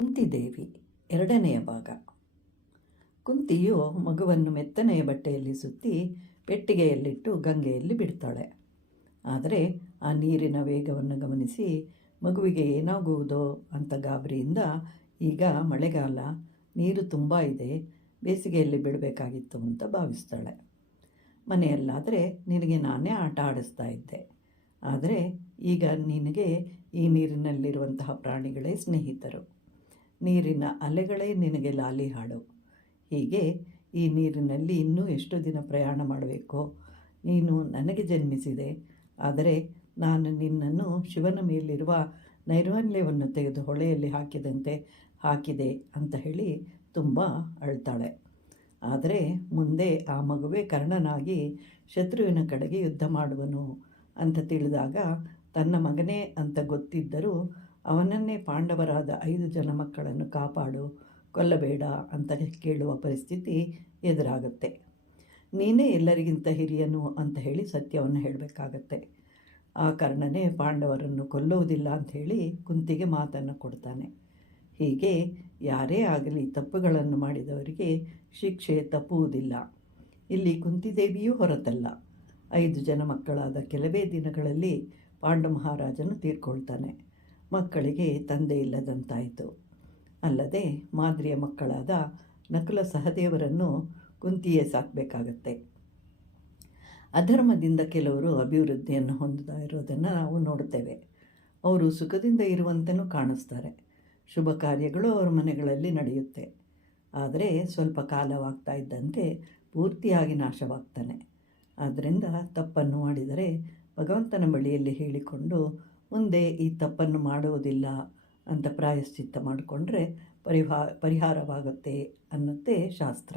ಕುಂತಿದೇವಿ ಎರಡನೆಯ ಭಾಗ. ಕುಂತಿಯು ಮಗುವನ್ನು ಮೆತ್ತನೆಯ ಬಟ್ಟೆಯಲ್ಲಿ ಸುತ್ತಿ ಪೆಟ್ಟಿಗೆಯಲ್ಲಿಟ್ಟು ಗಂಗೆಯಲ್ಲಿ ಬಿಡ್ತಾಳೆ. ಆದರೆ ಆ ನೀರಿನ ವೇಗವನ್ನು ಗಮನಿಸಿ ಮಗುವಿಗೆ ಏನಾಗುವುದೋ ಅಂತ ಗಾಬರಿಯಿಂದ, ಈಗ ಮಳೆಗಾಲ, ನೀರು ತುಂಬ ಇದೆ, ಬೇಸಿಗೆಯಲ್ಲಿ ಬಿಡಬೇಕಾಗಿತ್ತು ಅಂತ ಭಾವಿಸ್ತಾಳೆ. ಮನೆಯಲ್ಲಾದರೆ ನಿನಗೆ ನಾನೇ ಆಟ ಆಡಿಸ್ತಾ ಇದ್ದೆ, ಆದರೆ ಈಗ ನಿನಗೆ ಈ ನೀರಿನಲ್ಲಿರುವಂತಹ ಪ್ರಾಣಿಗಳೇ ಸ್ನೇಹಿತರು, ನೀರಿನ ಅಲೆಗಳೇ ನಿನಗೆ ಲಾಲಿ ಹಾಡು. ಹೀಗೆ ಈ ನೀರಿನಲ್ಲಿ ಇನ್ನೂ ಎಷ್ಟು ದಿನ ಪ್ರಯಾಣ ಮಾಡಬೇಕೋ? ನೀನು ನನಗೆ ಜನ್ಮಿಸಿದೆ, ಆದರೆ ನಾನು ನಿನ್ನನ್ನು ಶಿವನ ಮೇಲಿರುವ ನೈರ್ಮಲ್ಯವನ್ನು ತೆಗೆದು ಹೊಳೆಯಲ್ಲಿ ಹಾಕಿದಂತೆ ಹಾಕಿದೆ ಅಂತ ಹೇಳಿ ತುಂಬ ಅಳ್ತಾಳೆ. ಆದರೆ ಮುಂದೆ ಆ ಮಗುವೇ ಕರ್ಣನಾಗಿ ಶತ್ರುವಿನ ಕಡೆಗೆ ಯುದ್ಧ ಮಾಡುವನು ಅಂತ ತಿಳಿದಾಗ, ತನ್ನ ಮಗನೇ ಅಂತ ಗೊತ್ತಿದ್ದರೂ ಅವನನ್ನೇ ಪಾಂಡವರಾದ 5 ಜನ ಮಕ್ಕಳನ್ನು ಕಾಪಾಡು, ಕೊಲ್ಲಬೇಡ ಅಂತ ಕೇಳುವ ಪರಿಸ್ಥಿತಿ ಎದುರಾಗುತ್ತೆ. ನೀನೇ ಎಲ್ಲರಿಗಿಂತ ಹಿರಿಯನು ಅಂತ ಹೇಳಿ ಸತ್ಯವನ್ನು ಹೇಳಬೇಕಾಗತ್ತೆ. ಆ ಕರ್ಣನೇ ಪಾಂಡವರನ್ನು ಕೊಲ್ಲುವುದಿಲ್ಲ ಅಂಥೇಳಿ ಕುಂತಿಗೆ ಮಾತನ್ನು ಕೊಡ್ತಾನೆ. ಹೀಗೆ ಯಾರೇ ಆಗಲಿ ತಪ್ಪುಗಳನ್ನು ಮಾಡಿದವರಿಗೆ ಶಿಕ್ಷೆ ತಪ್ಪುವುದಿಲ್ಲ. ಇಲ್ಲಿ ಕುಂತಿದೇವಿಯೂ ಹೊರತಲ್ಲ. 5 ಜನ ಮಕ್ಕಳಾದ ಕೆಲವೇ ದಿನಗಳಲ್ಲಿ ಪಾಂಡು ಮಹಾರಾಜನು ತೀರ್ಕೊಳ್ತಾನೆ. ಮಕ್ಕಳಿಗೆ ತಂದೆ ಇಲ್ಲದಂತಾಯಿತು. ಅಲ್ಲದೆ ಮಾದ್ರಿಯ ಮಕ್ಕಳಾದ ನಕುಲ ಸಹದೇವರನ್ನು ಕುಂತಿಯೇ ಸಾಕಬೇಕಾಗತ್ತೆ. ಅಧರ್ಮದಿಂದ ಕೆಲವರು ಅಭಿವೃದ್ಧಿಯನ್ನು ಹೊಂದುತ್ತಾ ಇರೋದನ್ನು ನಾವು ನೋಡುತ್ತೇವೆ. ಅವರು ಸುಖದಿಂದ ಇರುವಂತೆಯೂ ಕಾಣಿಸ್ತಾರೆ. ಶುಭ ಕಾರ್ಯಗಳು ಅವರ ಮನೆಗಳಲ್ಲಿ ನಡೆಯುತ್ತೆ. ಆದರೆ ಸ್ವಲ್ಪ ಕಾಲವಾಗ್ತಾ ಇದ್ದಂತೆ ಪೂರ್ತಿಯಾಗಿ ನಾಶವಾಗ್ತಾನೆ. ಆದ್ದರಿಂದ ತಪ್ಪನ್ನು ಮಾಡಿದರೆ ಭಗವಂತನ ಬಳಿಯಲ್ಲಿ ಹೇಳಿಕೊಂಡು ಮುಂದೆ ಈ ತಪ್ಪನ್ನು ಮಾಡುವುದಿಲ್ಲ ಅಂತ ಪ್ರಾಯಶ್ಚಿತ್ತ ಮಾಡಿಕೊಂಡ್ರೆ ಪರಿಹಾರವಾಗುತ್ತೆ ಅನ್ನುತ್ತೆ ಶಾಸ್ತ್ರ.